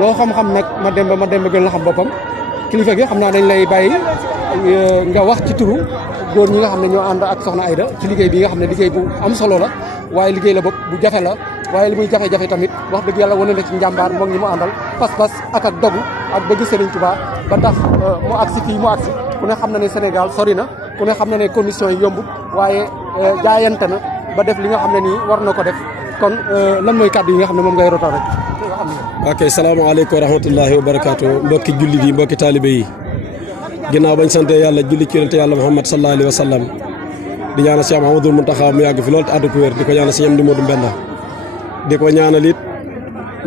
loo xam-xam nag ma dem ba gën la xam boppam kilifa gi xam naa dañ lay bàyyi nga wax ci turu góor ñi nga xam ne ñoo ànd ak soxna Aida ci liggéey bi nga xam ne liggéey bu am solo la waaye liggéey la bopp bu jafe la waaye li muy jafe-jafe tamit wax dëgg yàlla wane na ci njàmbaar moom ñi mu àndal pas-pas ak dogu ak bëgg Serigne Touba ba tax mu agsi fii mu agsi ku ne xam na ne Sénégal sori na ku ne xam na ne conditions yi yombut waaye jaayante na ba def li nga xam ne nii war na ko def kon lan mooy kàddu yi nga xam ne moom ngay rotal rek. ok salaamaaleykum wa rahmatullahi wa barakaatu mbokki jullit yi mbokki taalibe yi ginnaaw bañ sante yàlla julli ci yonente yàlla Muhammad sallallahu alayhi wa sallam di ñaanal Cheikh Mouhamadoul Mountakha mu yàgg fi loolu te ànd ko wér di ko ñaanal si ñam di Modou Mbenda di ko ñaanal it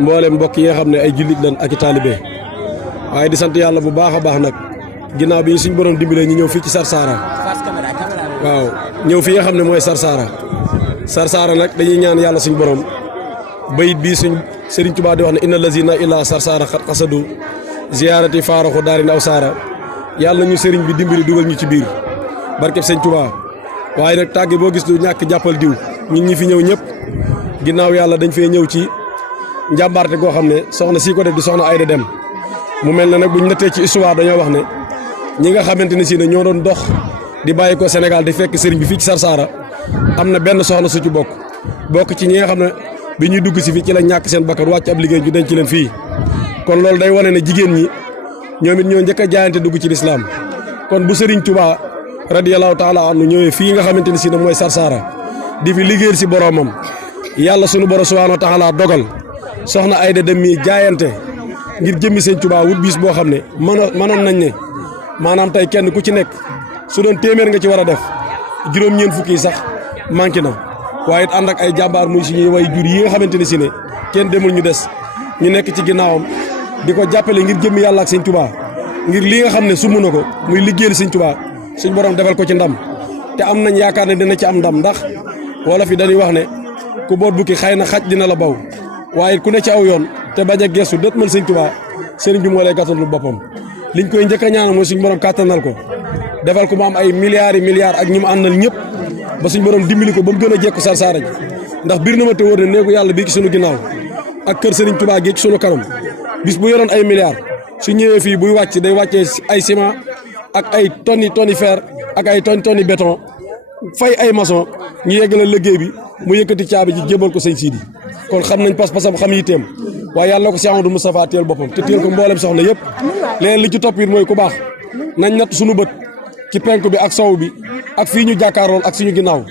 mboolem mbokk yi nga xam ne ay jullit lan ak i taalibe waaye di sant yàlla bu baax a baax nag ginnaaw bi ñu suñ borom dimbalee ñu ñëw fii ci Sarsara waaw ñëw fii nga xam ne mooy Sarsara nag dañuy ñaan yàlla suñ borom bayit bii suñ Serigne Touba di wax ne inna lazina illa Sarsara xat xasadu ziyaarati faaraxu daarin aw saara yàlla ñu sëriñ bi dimbali dugal ñu ci biir barkeb Sëñ Touba waaye nag tàgge boo gis du ñàkk jàppal diw ñun ñi fi ñëw ñëpp ginnaaw yàlla dañ fee ñëw ci njàmbaarte goo xam ne soxna sii ko def di soxna Aida Deme mu mel ne nag buñ nettee ci histoire dañoo wax ne ñi nga xamante ne si ne ñoo doon dox di bàyyi ko Sénégal di fekk sëriñ bi fii ci Sarsara am na benn soxna su ci bokk ci ñi nga xam ne bi ñuy dugg si fii ci la ñàkk seen bakkan wàcc ab liggéey ñu denc leen fii kon loolu day wane ne jigéen ñi ñoom it ñoo njëkk a jaayante dugg ci lislaam kon bu Serigne Touba radiyallahu taala anhu ñëwee fii nga xamante ne si ne mooy Sarsara di fi liggéeyal si boromam yàlla sunu borom subhanahu wa taala dogal soxna Aida Deme mi jaayante ngir jëmmi Sëñ Touba wut bis boo xam ne mënoon nañ ne maanaam tey kenn ku ci nekk su doon téeméer nga ci war a def juróom-ñeent fukki yi sax manqué na waaye it ànd ak ay jàmbaar muy suñuy way jur yi nga xamante ne si ne kenn demul ñu des ñu nekk ci ginnaawam di ko jàppale ngir jëmmi yàlla ak Sëñ Touba ngir li nga xam ne sumb na ko muy liggéeyal Sëñ Touba suñ borom defal ko ci ndam te am nañ yaakaar ne dina ci am ndam ndax wolof yi dañuy wax ne ku boot bukki xëy na xaj dina la baw waaye ku ne ci aw yoon te bañ a geesu dët mën Sëñ Touba sëriñ bi moo lay gàttandu boppam liñ koy njëkk a ñaanal mooy suñ borom kàttanal ko defal ko mu am ay milliards ak ñi mu àndal ñëpp ba suñ borom dimbali ko ba mu gën a jekku Sarsara ji ndax biir na ma te wóor ne néegu yàlla bii ci sunu ginnaaw ak kër Sëriñ Touba gi ci sunu kanam bis bu yoroon ay milliards su ñëwee fii buy wàcc day wàccee ay ciment ak ay tonni fer ak ay tonni béton fay ay maçon ñu yeggale liggéey bi mu yëkkati caabi ji jébal ko sëñ Sidi kon xam nañ pas-pasam xam yitteem waaye yàlla ko Cheikh Amadou Moustapha teel boppam te teel ko mboolem soxna yëpp leneen li ci topp it mooy ku baax nañ natt suñu bët ci penku bi ak sow bi ak fii ñu jàkkaarool ak suñu ginnaaw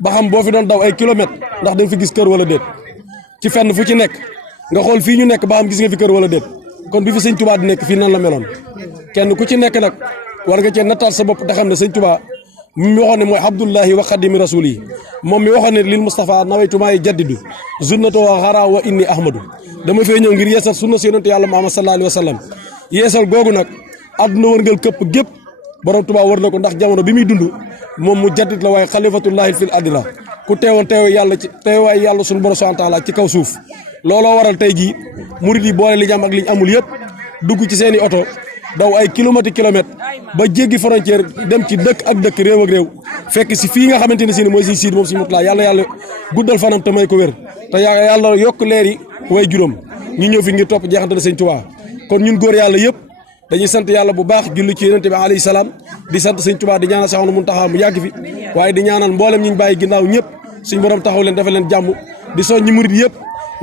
ba xam boo fi doon daw ay kilomètres ndax da nga fi gis kër wala déet ci fenn fu ci nekk nga xool fii ñu nekk ba xam gis nga fi kër wala déet kon bi fi Sëñ Touba di nekk fii nan la meloon kenn ku ci nekk nag war nga cee nattaat sa bopp te xam ne Sëñ Touba mi waxoon ne mooy Abdullahi wa Xadimi Rasuli moom mi waxoon ne lil Moustapha nawaytumaa yi jaddidu zunnatoo wa xara wa inni ahmadu dama fee ñëw ngir yeesal sunna si yonente yàlla Muhammad sallallahu alayhi wa sallam yeesal googu nag àdduna wërngal këpp gépp borom Touba wër na ko ndax jamono bi muy dund moom mu jaddit la waaye xalifatullahi fil ardi la ku teewoon teewaay yàlla suñu borom subhanahu wa taala ci kaw suuf looloo waral tey jii murid yi boole li ñu am ak li ñu amul yëpp dugg ci seeni oto daw ay kilomètres ba jéggi frontière dem ci dëkk ak dëkk réew ak réew fekk si fii nga xamante ne si ne mooy si siid moom si mutulaa yàlla guddal fanam te may ko wér te yàlla yokk leer yi way juróom ñu ñëw fi ngir topp jeexantal Sëñ Touba kon ñun góor yàlla yëpp dañuy sant yàlla bu baax julli ci yonente bi alayhi salaam di sant Sëñ Touba di ñaanal Cheikh Ahmadou Mountakha mu yàgg fi waaye di ñaanal mboolem ñi ñu bàyyi ginnaaw ñëpp suñ borom taxaw leen dafa leen jàmm di soñ ñi murid yëpp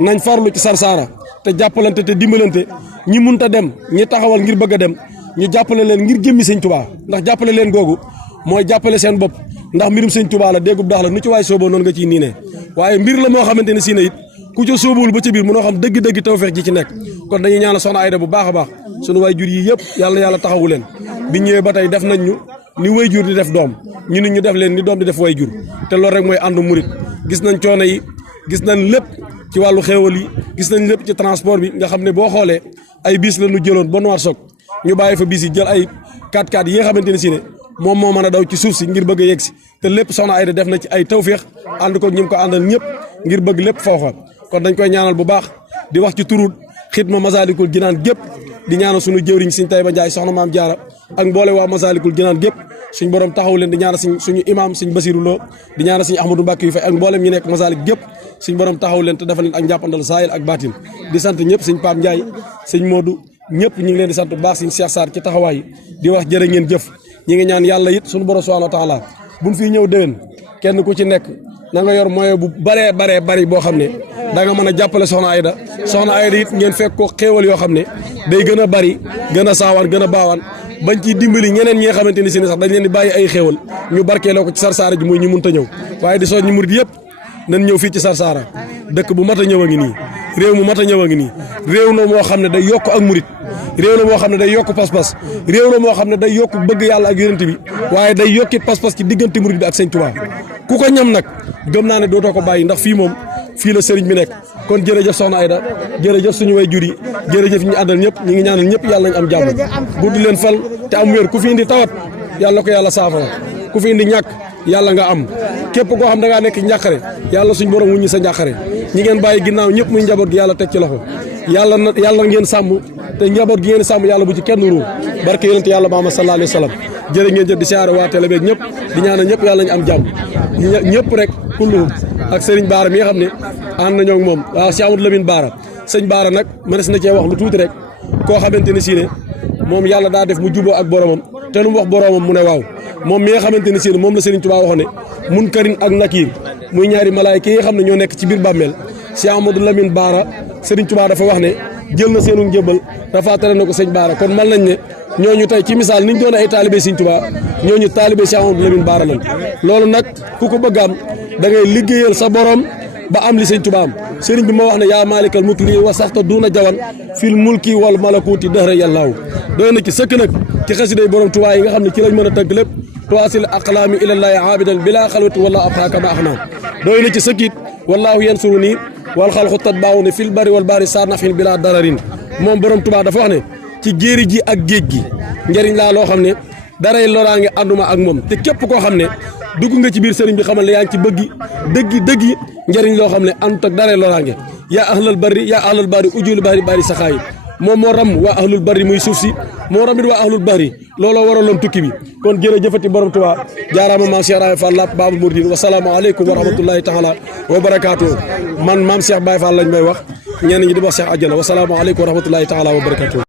nañ farlu ci Sarsara te jàppalante te dimbalante ñi munta dem ñi taxawal ngir bëgg a dem ñu jàppale leen ngir jëmmi Sëñ Touba ndax jàppale leen googu mooy jàppale seen bopp ndax mbirum Sëñ Touba la déggub daax la nu ci waay sooboo noonu nga ciy nii ne waaye mbir la moo xamante ne si ne it ku ca sóobuwul ba ca biir mënoo xam dëgg-dëgg tawfeex ji ci nekk kon dañuy ñaanal soxna Aida bu baax a baax sunu waay jur yi yëpp yàlla taxawu leen bi ñëwee ba tey def nañ ñu ni way jur di def doom ñu nit ñu def leen ni doom di def way jur te loolu rek mooy àndu murit gis nañ coono yi gis nañ lépp ci wàllu xéewal yi gis nañ lépp ci transport bi nga xam ne boo xoolee ay bis la ñu jëloon ba noir soog ñu bàyyi fa bis yi jël ay 4x4 yi nga xamante ne si ne moom moo mën a daw ci suuf si ngir bëgg a yegg si te lépp soxna Aida def na ci ay tawféex ànd ko ñi ko àndal ñëpp ngir bëgg lépp foofa kon dañ koy ñaanal bu baax di wax ci turu Xidma Masaalikul Jinaan gépp di ñaanal suñu jëwriñ Sëñ Tayba Njaay soxna maam Jaara ak mboole waa Masaalikul Jinaan gépp suñ borom taxaw leen di ñaanal suñu imam Sëñ Basiru Lo di ñaanal Sëñ Ahmadou Mbàkke yu fay ak mboolem ñi nekk Masaalik gépp suñ borom taxaw leen te defal leen ak njàppandal saayil ak baatin di sant ñëpp Sëñ Pape Ndiaye Sëñ Modou ñëpp ñi ngi leen di sant bu baax Sëñ Cheikh Sarr ci taxawaay di wax jërë ngeen jëf ñi ngi ñaan yàlla it suñu borom subhanahu wa taala buñ fii ñëw déwén kenn ku ci nekk na nga yor moyen bu baree bari boo xam ne da nga mën a jàppale soxna Ayda it ngeen fekk ko xéewal yoo xam ne day gën a bari gën a saawaan gën a baawaan bañ ciy dimbali ñeneen ñi nga xamante ni si ne sax dañ leen di bàyyi ay xéewal ñu barkeeloo ko ci Sarsara ji muy ñu munta ñëw waaye di soñ ñu murit yëpp nañ ñëw fii ci Sarsara dëkk bu mat a ñëw a ngi nii réew mu mat a ñëw a ngi nii réew na moo xam ne day yokk ak murit réew la moo xam ne day yokk pas-pas réew la moo xam ne day yokk bëgg yàlla ak yonent bi waaye day yokkit pas-pas ci diggante murit bi ak Sëñ Tuubaa ku ko ñam nag gëm naa ne dootoo ko bàyyi ndax fii moom fii la sëriñ bi nekk kon jërëjëf soxna Ayda jërëjëf suñu way jur yi jërëjëf ñu àndal ñëpp ñi ngi ñaanal ñëpp yàlla nañ am jàmm gudd leen fal te am wér ku fi indi tawat yàlla ko yàlla saafara ku fi indi ñàkk yàlla nga am képp koo xam da ngaa nekk njàqare yàlla suñ borom wuññi sa njàqare ñi ngeen bàyyi ginnaaw ñëpp muy njaboot gi yàlla teg ci loxo yàlla ngeen sàmm te njaboot gi ngeen sàmm yàlla bu ci kenn ruur barke yonent yàlla Muhammad sallallahu alayhi wa sallam jërë ngeen jëf di siyaare waa télé beeg ñëpp di ñaanal ñëpp yàlla nañu am jàmm ñëpp rek kulluhum ak Serigne Baara mi nga xam ne ànd nañoo ak moom waaw Cheikh Amadou Lamine Baara sëñ Baara nag mënees na cee wax lu tuuti rek koo xamante ne si ne moom yàlla daa def mu juboo ak boromam te lu mu wax boromam mu ne waaw moom mi nga xamante ne si ne moom la Serigne Touba wax ne Munkarin ak Nakiir muy ñaari malaayka yi nga xam ne ñoo nekk ci biir bàmmeel Cheikh Amadou Lamine Baara Serigne Touba dafa wax ne jël na seenu njëbbal rafaatale na ko sëñ Baara kon man nañ ne ñooñu tey ci misaal niñ doon ay taalibe Sëñ Tuubaa ñooñu taalibe Cheikh Amadou Lamine Baara lañ loolu nag ku ko bëgg am da ngay liggéeyal sa borom ba am li Sëñ Tuubaa am sëriñ bi ma wax ne yaa maalikal mulki wa saxta duuna jawan fil mulki wal malakuuti dëhra yàllaaw doy na ci sëkk nag ci xasiday borom Tuubaa yi nga xam ne ci lañ mën a tënk lépp tuwaasil aqlaami ilallaahi aabidan bilaa xalwati wala abxaaka ma axnaam doy na ci sëkkit wallaahu yansuru nii wal xalqu tatbaawu ne fil bari wal baari saa nafin bilaa dararin moom borom Tuubaa dafa wax ne ci jéeri ji ak géej gi njëriñ laa loo xam ne daray loraange ànduma ak moom te képp koo xam ne dugg nga ci biir sëriñ bi xamal ne yaa ngi ci dëggi njëriñ loo xam ne àndut ak daray loraange yaa ahlal bari ujul bari saxaayi moom moo ram waa ahlul bari muy suuf si moo ramit waa ahlul bari looloo waraloon tukki bi kon jërëjëfati borom Tuubaa jaaraama maam Cheikh Baye Fall Lamp Baabul Muridiin wasalaamu aleykum wa rahmatullahi taala wa barakaatu man maam Cheikh Baye Fall lañ may wax ñenn ñi di wax Cheikh Àjjana wasalaamu aleykum wa rahmatullahi taala wa barakaatu